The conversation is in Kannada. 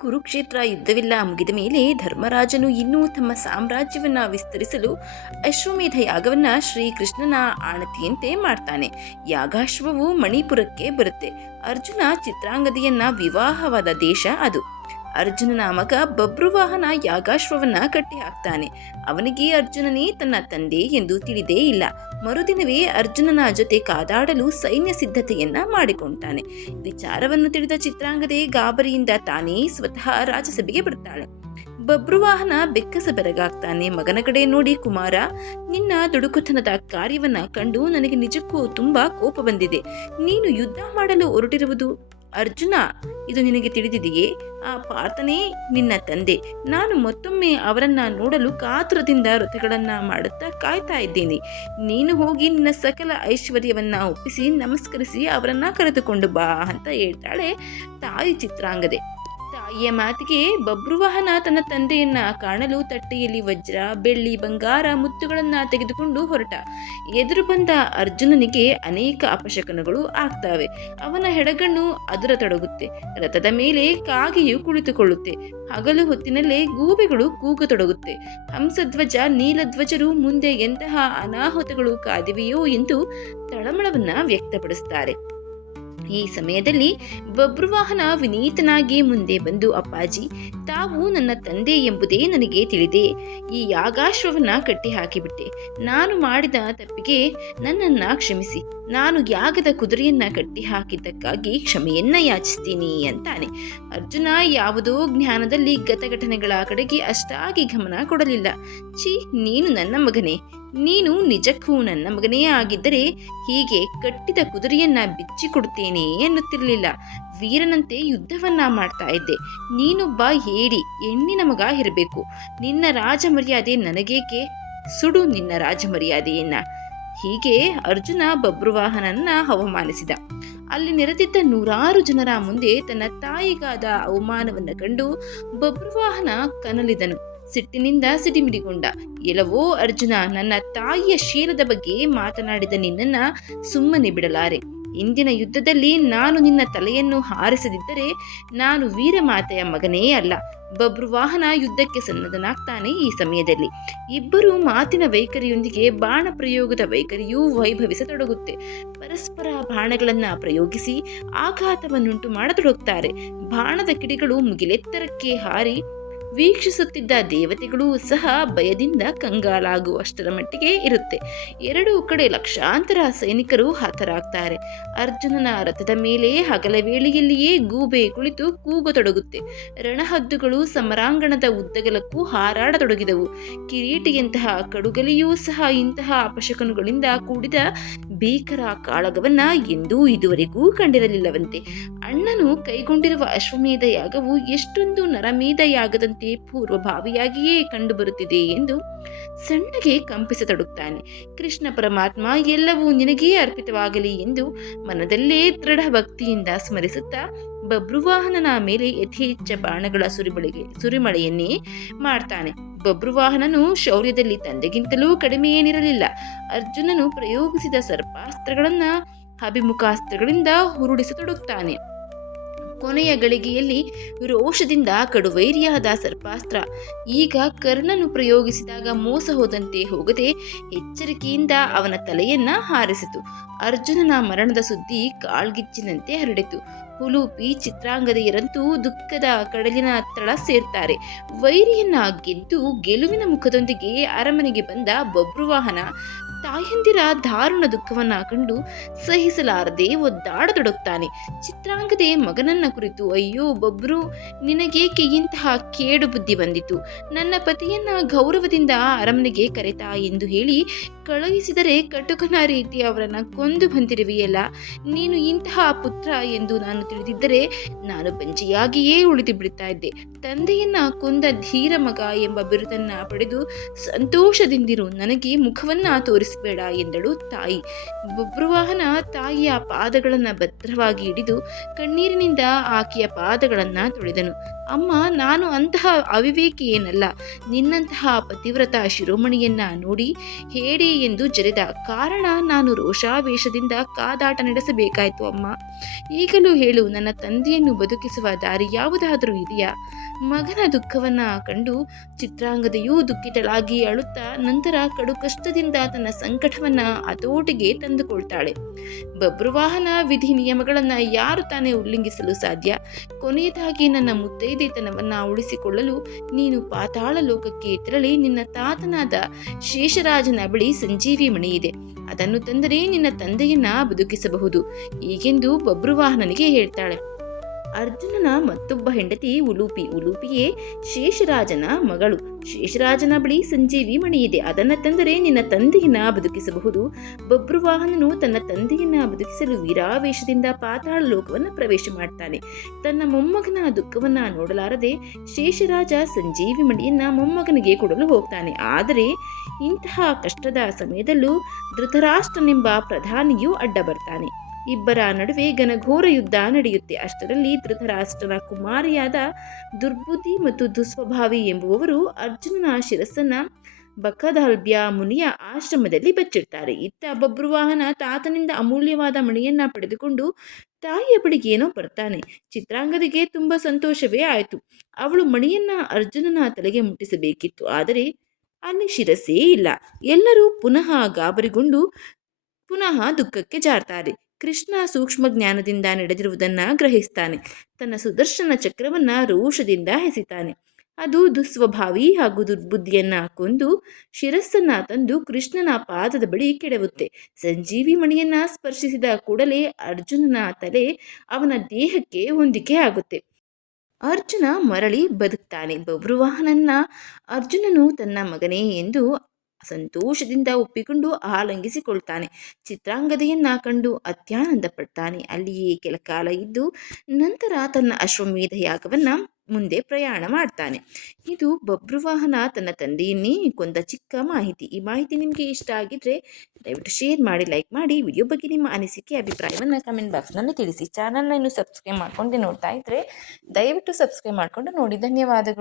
ಕುರುಕ್ಷೇತ್ರ ಯುದ್ಧವೆಲ್ಲ ಮುಗಿದ ಮೇಲೆ ಧರ್ಮರಾಜನು ಇನ್ನೂ ತಮ್ಮ ಸಾಮ್ರಾಜ್ಯವನ್ನ ವಿಸ್ತರಿಸಲು ಅಶ್ವಮೇಧ ಯಾಗವನ್ನ ಶ್ರೀಕೃಷ್ಣನ ಆಣತಿಯಂತೆ ಮಾಡ್ತಾನೆ. ಯಾಗಾಶ್ವವು ಮಣಿಪುರಕ್ಕೆ ಬರುತ್ತೆ. ಅರ್ಜುನ ಚಿತ್ರಾಂಗದೆಯನ್ನ ವಿವಾಹವಾದ ದೇಶ ಅದು. ಅರ್ಜುನನ ಮಗ ಬಬ್ರುವಾಹನ ಯಾಗಾಶ್ವವನ್ನ ಕಟ್ಟಿ ಹಾಕ್ತಾನೆ. ಅವನಿಗೆ ಅರ್ಜುನನೇ ತನ್ನ ತಂದೆ ಎಂದು ತಿಳಿದೇ ಇಲ್ಲ. ಮರುದಿನವೇ ಅರ್ಜುನನ ಜೊತೆ ಕಾದಾಡಲು ಸೈನ್ಯ ಸಿದ್ಧತೆಯನ್ನ ಮಾಡಿಕೊಳ್ತಾನೆ. ವಿಚಾರವನ್ನು ತಿಳಿದ ಚಿತ್ರಾಂಗದೆ ಗಾಬರಿಯಿಂದ ತಾನೇ ಸ್ವತಃ ರಾಜಸಭೆಗೆ ಬರ್ತಾಳೆ. ಬಬ್ರುವಾಹನ ಬೆಕ್ಕಸ ಬೆರಗಾಗ್ತಾನೆ. ಮಗನ ಕಡೆ ನೋಡಿ, ಕುಮಾರ, ನಿನ್ನ ದುಡುಕುತನದ ಕಾರ್ಯವನ್ನ ಕಂಡು ನನಗೆ ನಿಜಕ್ಕೂ ತುಂಬಾ ಕೋಪ ಬಂದಿದೆ. ನೀನು ಯುದ್ಧ ಮಾಡಲು ಹೊರಟಿರುವುದು ಅರ್ಜುನ, ಇದು ನಿನಗೆ ತಿಳಿದಿದೆಯೇ? ಆ ಪಾರ್ಥನೇ ನಿನ್ನ ತಂದೆ. ನಾನು ಮತ್ತೊಮ್ಮೆ ಅವರನ್ನ ನೋಡಲು ಕಾತುರದಿಂದ ರಥಗಳನ್ನ ಮಾಡುತ್ತಾ ಕಾಯ್ತಾ ಇದ್ದೀನಿ. ನೀನು ಹೋಗಿ ನಿನ್ನ ಸಕಲ ಐಶ್ವರ್ಯವನ್ನ ಒಪ್ಪಿಸಿ ನಮಸ್ಕರಿಸಿ ಅವರನ್ನ ಕರೆದುಕೊಂಡು ಬಾ ಅಂತ ಹೇಳ್ತಾಳೆ ತಾಯಿ ಚಿತ್ರಾಂಗದೆ. ತಾಯಿಯ ಮಾತಿಗೆ ಬಬ್ರುವಾಹನ ತನ್ನ ತಂದೆಯನ್ನ ಕಾಣಲು ತಟ್ಟೆಯಲ್ಲಿ ವಜ್ರ, ಬೆಳ್ಳಿ, ಬಂಗಾರ, ಮುತ್ತುಗಳನ್ನ ತೆಗೆದುಕೊಂಡು ಹೊರಟ. ಎದುರು ಬಂದ ಅರ್ಜುನನಿಗೆ ಅನೇಕ ಅಪಶಕನಗಳು ಆಗ್ತವೆ. ಅವನ ಹೆಡಗಣ್ಣು ಅದರತೊಡಗುತ್ತೆ. ರಥದ ಮೇಲೆ ಕಾಗೆಯು ಕುಳಿತುಕೊಳ್ಳುತ್ತೆ. ಹಗಲು ಹೊತ್ತಿನಲ್ಲೇ ಗೂಬೆಗಳು ಕೂಗತೊಡಗುತ್ತೆ. ಹಂಸಧ್ವಜ, ನೀಲಧ್ವಜರು ಮುಂದೆ ಎಂತಹ ಅನಾಹುತಗಳು ಕಾದಿವೆಯೋ ಎಂದು ತಳಮಳವನ್ನ ವ್ಯಕ್ತಪಡಿಸುತ್ತಾರೆ. ಈ ಸಮಯದಲ್ಲಿ ಬಬ್ರುವಾಹನ ವಿನೀತನಾಗಿ ಮುಂದೆ ಬಂದು, ಅಪ್ಪಾಜಿ, ತಾವು ನನ್ನ ತಂದೆ ಎಂಬುದೇ ನನಗೆ ತಿಳಿದೆ. ಈ ಯಾಗಾಶ್ವವನ್ನ ಕಟ್ಟಿ ಹಾಕಿಬಿಟ್ಟೆ. ನಾನು ಮಾಡಿದ ತಪ್ಪಿಗೆ ನನ್ನನ್ನ ಕ್ಷಮಿಸಿ. ನಾನು ಯಾಗದ ಕುದುರೆಯನ್ನ ಕಟ್ಟಿ ಹಾಕಿದ್ದಕ್ಕಾಗಿ ಕ್ಷಮೆಯನ್ನ ಯಾಚಿಸ್ತೀನಿ ಅಂತಾನೆ. ಅರ್ಜುನ ಯಾವುದೋ ಜ್ಞಾನದಲ್ಲಿ ಗತಘಟನೆಗಳ ಕಡೆಗೆ ಅಷ್ಟಾಗಿ ಗಮನ ಕೊಡಲಿಲ್ಲ. ಛೀ, ನೀನು ನನ್ನ ಮಗನೇ. ನೀನು ನಿಜಕ್ಕೂ ನನ್ನ ಮಗನೇ ಆಗಿದ್ದರೆ ಹೀಗೆ ಕಟ್ಟಿದ ಕುದುರೆಯನ್ನ ಬಿಚ್ಚಿಕೊಡುತ್ತೇನೆ ಎನ್ನುತ್ತಿರಲಿಲ್ಲ. ವೀರನಂತೆ ಯುದ್ಧವನ್ನ ಮಾಡ್ತಾ ಇದ್ದೆ. ನೀನೊಬ್ಬ ಹೇಡಿ ಹೆಣ್ಣಿನ ಮಗ ಇರಬೇಕು. ನಿನ್ನ ರಾಜ ಮರ್ಯಾದೆ ನನಗೇಕೆ? ಸುಡು ನಿನ್ನ ರಾಜ ಮರ್ಯಾದೆಯನ್ನ. ಹೀಗೆ ಅರ್ಜುನ ಬಬ್ರುವಾಹನನ್ನ ಅವಮಾನಿಸಿದ. ಅಲ್ಲಿ ನೆರೆದಿದ್ದ ನೂರಾರು ಜನರ ಮುಂದೆ ತನ್ನ ತಾಯಿಗಾದ ಅವಮಾನವನ್ನ ಕಂಡು ಬಬ್ರುವಾಹನ ಕನಲಿದನು. ಸಿಟ್ಟಿನಿಂದ ಸಿಡಿಮಿಡಿಗೊಂಡ. ಎಲ್ಲವೋ ಅರ್ಜುನ, ನನ್ನ ತಾಯಿಯ ಶೀಲದ ಬಗ್ಗೆ ಮಾತನಾಡಿದ ನಿನ್ನನ್ನ ಸುಮ್ಮನೆ ಬಿಡಲಾರೆ. ಇಂದಿನ ಯುದ್ಧದಲ್ಲಿ ನಾನು ನಿನ್ನ ತಲೆಯನ್ನು ಹಾರಿಸದಿದ್ದರೆ ನಾನು ವೀರಮಾತೆಯ ಮಗನೇ ಅಲ್ಲ. ಬಬ್ರುವಾಹನ ಯುದ್ಧಕ್ಕೆ ಸನ್ನದ್ಧನಾಗ್ತಾನೆ. ಈ ಸಮಯದಲ್ಲಿ ಇಬ್ಬರು ಮಾತಿನ ವೈಖರಿಯೊಂದಿಗೆ ಬಾಣ ಪ್ರಯೋಗದ ವೈಖರಿಯೂ ವೈಭವಿಸತೊಡಗುತ್ತೆ. ಪರಸ್ಪರ ಬಾಣಗಳನ್ನ ಪ್ರಯೋಗಿಸಿ ಆಘಾತವನ್ನುಂಟು ಮಾಡತೊಡಗುತ್ತಾರೆ. ಬಾಣದ ಕಿಡಿಗಳು ಮುಗಿಲೆತ್ತರಕ್ಕೆ ಹಾರಿ ವೀಕ್ಷಿಸುತ್ತಿದ್ದ ದೇವತೆಗಳು ಸಹ ಭಯದಿಂದ ಕಂಗಾಲಾಗುವಷ್ಟರ ಮಟ್ಟಿಗೆ ಇರುತ್ತೆ. ಎರಡೂ ಕಡೆ ಲಕ್ಷಾಂತರ ಸೈನಿಕರು ಹತರಾಗ್ತಾರೆ. ಅರ್ಜುನನ ರಥದ ಮೇಲೆ ಹಗಲ ವೇಳೆಯಲ್ಲಿಯೇ ಗೂಬೆ ಕುಳಿತು ಕೂಗತೊಡಗುತ್ತೆ. ರಣಹದ್ದುಗಳು ಸಮರಾಂಗಣದ ಉದ್ದಗಲಕ್ಕೂ ಹಾರಾಡತೊಡಗಿದವು. ಕಿರೀಟಿಯಂತಹ ಕಡುಗಲಿಯೂ ಸಹ ಇಂತಹ ಅಪಶಕನುಗಳಿಂದ ಕೂಡಿದ ಭೀಕರ ಕಾಳಗವನ್ನ ಎಂದೂ ಇದುವರೆಗೂ ಕಂಡಿರಲಿಲ್ಲವಂತೆ. ಅಣ್ಣನು ಕೈಗೊಂಡಿರುವ ಅಶ್ವಮೇಧ ಯಾಗವು ಎಷ್ಟೊಂದು ನರಮೇಧ ಯಾಗದಂತೆ ಪೂರ್ವಭಾವಿಯಾಗಿಯೇ ಕಂಡುಬರುತ್ತಿದೆ ಎಂದು ಸಣ್ಣಗೆ ಕಂಪಿಸತೊಡಗುತ್ತಾನೆ. ಕೃಷ್ಣ ಪರಮಾತ್ಮ, ಎಲ್ಲವೂ ನಿನಗೇ ಅರ್ಪಿತವಾಗಲಿ ಎಂದು ಮನದಲ್ಲೇ ದೃಢ ಭಕ್ತಿಯಿಂದ ಸ್ಮರಿಸುತ್ತಾ ಬಬ್ರುವಾಹನನ ಮೇಲೆ ಯಥೇಚ್ಛ ಬಾಣಗಳ ಸುರಿಮಳೆಯನ್ನೇ ಮಾಡ್ತಾನೆ. ಬಬ್ರುವಾಹನನು ಶೌರ್ಯದಲ್ಲಿ ತಂದೆಗಿಂತಲೂ ಕಡಿಮೆಯೇನಿರಲಿಲ್ಲ. ಅರ್ಜುನನು ಪ್ರಯೋಗಿಸಿದ ಸರ್ಪಾಸ್ತ್ರಗಳನ್ನ ಅಭಿಮುಖಾಸ್ತ್ರಗಳಿಂದ ಹುರುಳಿಸತೊಡಗುತ್ತಾನೆ. ಕೊನೆಯ ಗಳಿಗೆಯಲ್ಲಿ ರೋಷದಿಂದ ಕಡುವೈರಿಯಾದ ಸರ್ಪಾಸ್ತ್ರ ಈಗ ಕರ್ಣನು ಪ್ರಯೋಗಿಸಿದಾಗ ಮೋಸ ಹೋದಂತೆ ಹೋಗದೆ ಎಚ್ಚರಿಕೆಯಿಂದ ಅವನ ತಲೆಯನ್ನ ಹಾರಿಸಿತು. ಅರ್ಜುನನ ಮರಣದ ಸುದ್ದಿ ಕಾಳ್ಗಿಚ್ಚಿನಂತೆ ಹರಡಿತು. ಹುಲೂಪಿ, ಚಿತ್ರಾಂಗದೆಯರಂತೂ ದುಃಖದ ಕಡಲಿನ ತಳ ಸೇರ್ತಾರೆ. ವೈರಿಯನ್ನ ಗೆದ್ದು ಗೆಲುವಿನ ಮುಖದೊಂದಿಗೆ ಅರಮನೆಗೆ ಬಂದ ಬಬ್ರುವಾಹನ ತಾಯಂದಿರ ದಾರುಣ ದುಃಖವನ್ನ ಕಂಡು ಸಹಿಸಲಾರದೆ ಒದ್ದಾಡತೊಡಗುತ್ತಾನೆ. ಚಿತ್ರಾಂಗದೆ ಮಗನನ್ನ ಕುರಿತು, ಅಯ್ಯೋ ಬಬ್ರು, ನಿನಗೇಕೆ ಇಂತಹ ಕೇಡು ಬುದ್ಧಿ ಬಂದಿತು? ನನ್ನ ಪತಿಯನ್ನ ಗೌರವದಿಂದ ಅರಮನೆಗೆ ಕರೆತಾ ಎಂದು ಹೇಳಿ ಕಳುಹಿಸಿದರೆ ಕಟುಕನ ರೀತಿ ಅವರನ್ನ ಕೊಂದು ಬಂದಿರುವೆಯಲ್ಲ. ನೀನು ಇಂತಹ ಪುತ್ರ ಎಂದು ನಾನು ತಿಳಿದಿದ್ದರೆ ನಾನು ಬಂಜಿಯಾಗಿಯೇ ಉಳಿದು ಬಿಡುತ್ತಾ ಇದ್ದೆ. ತಂದೆಯನ್ನ ಕೊಂದ ಧೀರ ಮಗ ಎಂಬ ಬಿರುದನ್ನ ಪಡೆದು ಸಂತೋಷದಿಂದಿರು, ನನಗೆ ಮುಖವನ್ನ ತೋರಿಸಬೇಡ ಎಂದಳು ತಾಯಿ. ಬಬ್ರುವಾಹನ ತಾಯಿಯ ಪಾದಗಳನ್ನ ಭದ್ರವಾಗಿ ಹಿಡಿದು ಕಣ್ಣೀರಿನಿಂದ ಆಕೆಯ ಪಾದಗಳನ್ನ ತೊಳೆದನು. ಅಮ್ಮ, ನಾನು ಅಂತಹ ಅವಿವೇಕಿ ಏನಲ್ಲ. ನಿನ್ನಂತಹ ಪತಿವ್ರತ ಶಿರೋಮಣಿಯನ್ನ ನೋಡಿ ಹೇಳಿ ಎಂದು ಜರೆದ ಕಾರಣ ನಾನು ರೋಷಾವೇಶದಿಂದ ಕಾದಾಟ ನಡೆಸಬೇಕಾಯಿತು ಅಮ್ಮ. ಈಗಲೂ ಹೇಳು, ನನ್ನ ತಂದೆಯನ್ನು ಬದುಕಿಸುವ ದಾರಿ ಯಾವುದಾದರೂ ಇದೆಯಾ? ಮಗನ ದುಃಖವನ್ನ ಕಂಡು ಚಿತ್ರಾಂಗದೆಯೂ ದುಃಖಿತಳಾಗಿ ಅಳುತ್ತಾ ನಂತರ ಕಡು ಕಷ್ಟದಿಂದ ತನ್ನ ಸಂಕಟವನ್ನ ಹತೋಟಿಗೆ ತಂದುಕೊಳ್ತಾಳೆ. ಬಬ್ರುವಾಹನ ವಿಧಿ ನಿಯಮಗಳನ್ನ ಯಾರು ತಾನೇ ಉಲ್ಲಂಘಿಸಲು ಸಾಧ್ಯ? ಕೊನೆಯದಾಗಿ ನನ್ನ ಮುತ್ತೈದೆತನವನ್ನ ಉಳಿಸಿಕೊಳ್ಳಲು ನೀನು ಪಾತಾಳ ಲೋಕಕ್ಕೆ ತೆರಳಿ ನಿನ್ನ ತಾತನಾದ ಶೇಷರಾಜನ ಬಳಿ ಸಂಜೀವಿ ಮಣಿ ಇದೆ, ಅದನ್ನು ತಂದರೆ ನಿನ್ನ ತಂದೆಯನ್ನ ಬದುಕಿಸಬಹುದು ಹೀಗೆಂದು ಬಬ್ರುವಾಹನನಿಗೆ ಹೇಳ್ತಾಳೆ. ಅರ್ಜುನನ ಮತ್ತೊಬ್ಬ ಹೆಂಡತಿ ಉಲೂಪಿ. ಉಲೂಪಿಯೇ ಶೇಷರಾಜನ ಮಗಳು. ಶೇಷರಾಜನ ಬಳಿ ಸಂಜೀವಿ ಮಣಿ ಇದೆ, ಅದನ್ನು ತಂದರೆ ನಿನ್ನ ತಂದೆಯನ್ನ ಬದುಕಿಸಬಹುದು. ಬಬ್ರುವಾಹನನು ತನ್ನ ತಂದೆಯನ್ನ ಬದುಕಿಸಲು ವೀರಾವೇಶದಿಂದ ಪಾತಾಳ ಲೋಕವನ್ನು ಪ್ರವೇಶ ಮಾಡ್ತಾನೆ. ತನ್ನ ಮೊಮ್ಮಗನ ದುಃಖವನ್ನ ನೋಡಲಾರದೆ ಶೇಷರಾಜ ಸಂಜೀವಿ ಮಣಿಯನ್ನ ಮೊಮ್ಮಗನಿಗೆ ಕೊಡಲು ಹೋಗ್ತಾನೆ. ಆದರೆ ಇಂತಹ ಕಷ್ಟದ ಸಮಯದಲ್ಲೂ ಧೃತರಾಷ್ಟ್ರನೆಂಬ ಪ್ರಧಾನಿಯು ಅಡ್ಡ ಬರ್ತಾನೆ. ಇಬ್ಬರ ನಡುವೆ ಘನಘೋರ ಯುದ್ಧ ನಡೆಯುತ್ತೆ. ಅಷ್ಟರಲ್ಲಿ ಧೃತರಾಷ್ಟ್ರನ ಕುಮಾರಿಯಾದ ದುರ್ಬುದ್ಧಿ ಮತ್ತು ದುಸ್ವಭಾವಿ ಎಂಬುವವರು ಅರ್ಜುನನ ಶಿರಸ್ಸನ್ನ ಬಕದಲ್ಬ್ಯ ಮುನಿಯ ಆಶ್ರಮದಲ್ಲಿ ಬಚ್ಚಿಡ್ತಾರೆ. ಇತ್ತ ಬಬ್ರುವಾಹನ ತಾತನಿಂದ ಅಮೂಲ್ಯವಾದ ಮಣಿಯನ್ನ ಪಡೆದುಕೊಂಡು ತಾಯಿಯ ಬಳಿಗೆ ಏನೋ ಬರ್ತಾನೆ. ಚಿತ್ರಾಂಗದಿಗೆ ತುಂಬ ಸಂತೋಷವೇ ಆಯಿತು. ಅವಳು ಮಣಿಯನ್ನ ಅರ್ಜುನನ ತಲೆಗೆ ಮುಟ್ಟಿಸಬೇಕಿತ್ತು, ಆದರೆ ಅಲ್ಲಿ ಶಿರಸ್ಸೇ ಇಲ್ಲ. ಎಲ್ಲರೂ ಪುನಃ ಗಾಬರಿಗೊಂಡು ಪುನಃ ದುಃಖಕ್ಕೆ ಜಾರ್ತಾರೆ. ಕೃಷ್ಣ ಸೂಕ್ಷ್ಮ ಜ್ಞಾನದಿಂದ ನಡೆದಿರುವುದನ್ನು ಗ್ರಹಿಸ್ತಾನೆ. ತನ್ನ ಸುದರ್ಶನ ಚಕ್ರವನ್ನು ರೋಷದಿಂದ ಎಸಿತಾನೆ. ಅದು ದುಸ್ವಭಾವಿ ಹಾಗೂ ದುರ್ಬುದ್ಧಿಯನ್ನ ಕೊಂದು ಶಿರಸ್ಸನ್ನ ತಂದು ಕೃಷ್ಣನ ಪಾದದ ಬಳಿ ಕೆಡವುತ್ತೆ. ಸಂಜೀವಿ ಮಣಿಯನ್ನ ಸ್ಪರ್ಶಿಸಿದ ಕೂಡಲೇ ಅರ್ಜುನನ ತಲೆ ಅವನ ದೇಹಕ್ಕೆ ಹೊಂದಿಕೆ ಆಗುತ್ತೆ. ಅರ್ಜುನ ಮರಳಿ ಬದುಕ್ತಾನೆ. ಬಬ್ರುವಾಹನನ್ನ ಅರ್ಜುನನು ತನ್ನ ಮಗನೇ ಎಂದು ಸಂತೋಷದಿಂದ ಒಪ್ಪಿಕೊಂಡು ಆಲಂಗಿಸಿಕೊಳ್ತಾನೆ. ಚಿತ್ರಾಂಗದೆಯನ್ನ ಕಂಡು ಅತ್ಯಾನಂದ ಪಡ್ತಾನೆ. ಅಲ್ಲಿಯೇ ಕೆಲ ಕಾಲ ಇದ್ದು ನಂತರ ತನ್ನ ಅಶ್ವಮೇಧ ಯಾಗವನ್ನ ಮುಂದೆ ಪ್ರಯಾಣ ಮಾಡ್ತಾನೆ. ಇದು ಬಬ್ರುವಾಹನ ತನ್ನ ತಂದೆಯನ್ನೇ ಕೊಂದ ಚಿಕ್ಕ ಮಾಹಿತಿ. ಈ ಮಾಹಿತಿ ನಿಮಗೆ ಇಷ್ಟ ಆಗಿದ್ರೆ ದಯವಿಟ್ಟು ಶೇರ್ ಮಾಡಿ, ಲೈಕ್ ಮಾಡಿ. ವಿಡಿಯೋ ಬಗ್ಗೆ ನಿಮ್ಮ ಅನಿಸಿಕೆ ಅಭಿಪ್ರಾಯವನ್ನು ಕಮೆಂಟ್ ಬಾಕ್ಸ್ನಲ್ಲಿ ತಿಳಿಸಿ. ಚಾನಲ್ನ ಇನ್ನೂ ಸಬ್ಸ್ಕ್ರೈಬ್ ಮಾಡ್ಕೊಂಡು ನೋಡ್ತಾ ಇದ್ದರೆ ದಯವಿಟ್ಟು ಸಬ್ಸ್ಕ್ರೈಬ್ ಮಾಡಿಕೊಂಡು ನೋಡಿ. ಧನ್ಯವಾದಗಳು.